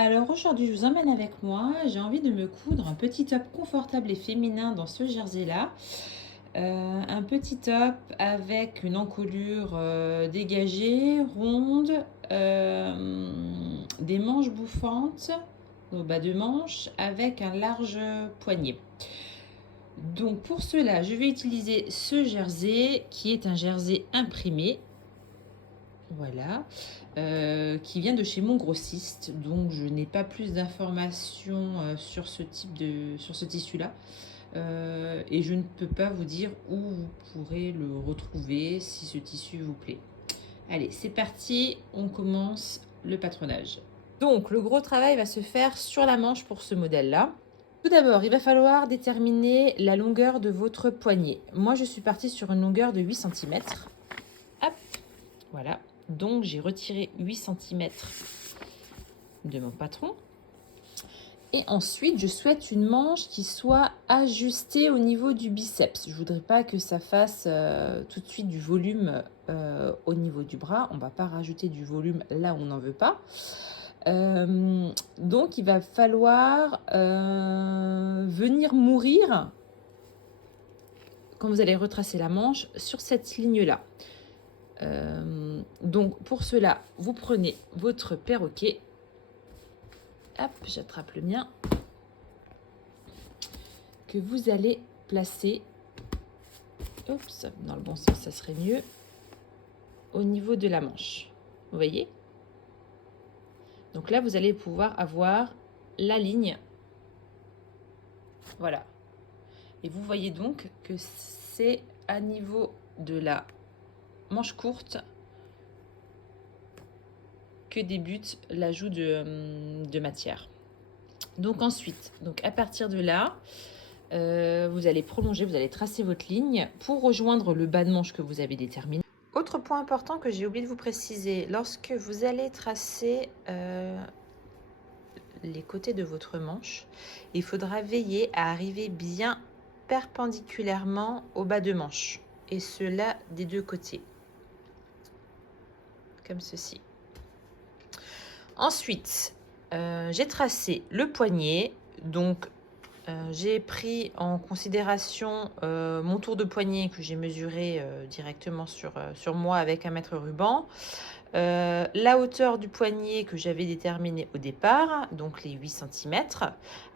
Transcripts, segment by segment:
Alors aujourd'hui, je vous emmène avec moi. J'ai envie de me coudre un petit top confortable et féminin dans ce jersey-là. Un petit top avec une encolure dégagée, ronde, des manches bouffantes au bas de manche avec un large poignet. Donc pour cela, je vais utiliser ce jersey qui est un jersey imprimé. Voilà, qui vient de chez mon grossiste, donc je n'ai pas plus d'informations sur ce tissu-là. Et je ne peux pas vous dire où vous pourrez le retrouver si ce tissu vous plaît. Allez, c'est parti, on commence le patronage. Donc, le gros travail va se faire sur la manche pour ce modèle-là. Tout d'abord, il va falloir déterminer la longueur de votre poignet. Moi, je suis partie sur une longueur de 8 cm. Hop, voilà. Donc, j'ai retiré 8 cm de mon patron. Et ensuite, je souhaite une manche qui soit ajustée au niveau du biceps. Je ne voudrais pas que ça fasse tout de suite du volume au niveau du bras. On ne va pas rajouter du volume là où on n'en veut pas. Donc, il va falloir venir mourir, quand vous allez retracer la manche, sur cette ligne-là. Donc pour cela, vous prenez votre perroquet. Hop, j'attrape le mien. Que vous allez placer, oups, dans le bon sens, ça serait mieux, au niveau de la manche. Vous voyez? Donc là, vous allez pouvoir avoir la ligne. Voilà. Et vous voyez donc que c'est à niveau de la manche courte que débute l'ajout de matière. Donc ensuite, à partir de là, vous allez prolonger, vous allez tracer votre ligne pour rejoindre le bas de manche que vous avez déterminé. Autre point important que j'ai oublié de vous préciser, lorsque vous allez tracer les côtés de votre manche, il faudra veiller à arriver bien perpendiculairement au bas de manche, et cela des deux côtés, comme ceci. Ensuite, j'ai tracé le poignet, donc j'ai pris en considération mon tour de poignet que j'ai mesuré directement sur moi avec un mètre ruban, la hauteur du poignet que j'avais déterminée au départ, donc les 8 cm.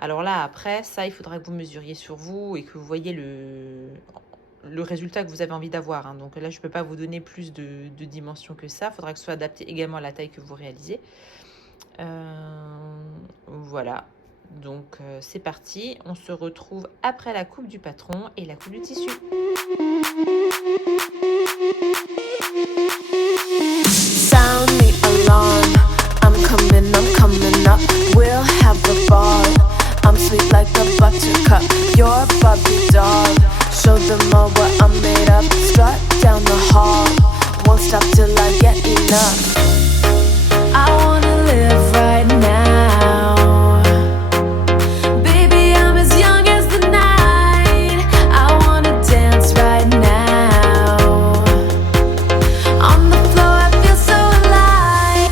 Alors là, après, ça, il faudra que vous mesuriez sur vous et que vous voyez le résultat que vous avez envie d'avoir, hein. Donc là, je ne peux pas vous donner plus de dimensions que ça. Il faudra que ce soit adapté également à la taille que vous réalisez. Voilà. Donc c'est parti, on se retrouve après la coupe du patron et la coupe du tissu. Sound the alarm, I'm coming up. We'll have a ball, I'm sweet like a buttercup. You're Barbie doll, show them all what I'm made of. Strut down the hall, won't stop till I get enough. I wanna live right now. Baby, I'm as young as the night. I wanna dance right now. On the floor, I feel so alive.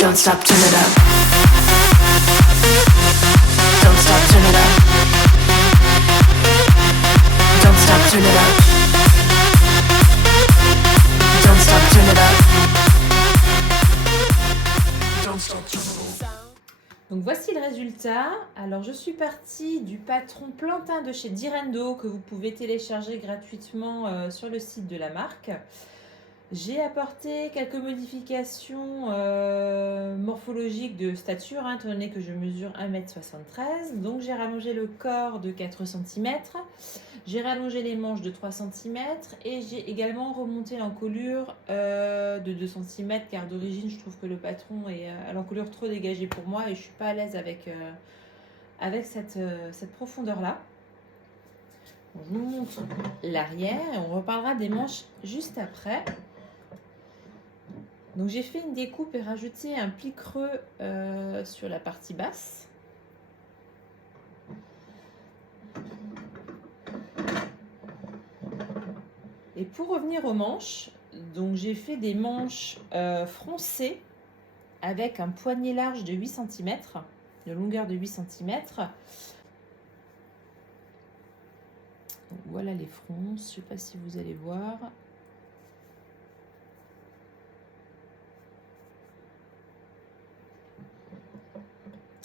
Don't stop, turn it up. Don't stop, turn it up. Don't stop, turn it up. Don't stop, turn it up. Donc voici le résultat. Alors je suis partie du patron plantain de chez Direndo que vous pouvez télécharger gratuitement sur le site de la marque. J'ai apporté quelques modifications morphologiques de stature, hein, étant donné que je mesure 1,73 m. Donc j'ai rallongé le corps de 4 cm, j'ai rallongé les manches de 3 cm et j'ai également remonté l'encolure de 2 cm, car d'origine je trouve que le patron est à l'encolure trop dégagée pour moi et je ne suis pas à l'aise avec cette profondeur-là. Je vous montre l'arrière et on reparlera des manches juste après. Donc j'ai fait une découpe et rajouté un pli creux sur la partie basse. Et pour revenir aux manches, donc j'ai fait des manches froncées avec un poignet large de 8 cm, de longueur de 8 cm. Donc, voilà les fronces, je ne sais pas si vous allez voir.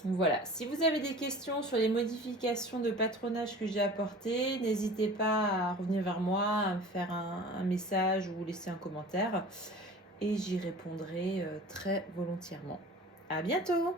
Donc voilà, si vous avez des questions sur les modifications de patronage que j'ai apportées, n'hésitez pas à revenir vers moi, à me faire un message ou laisser un commentaire et j'y répondrai très volontiers. À bientôt!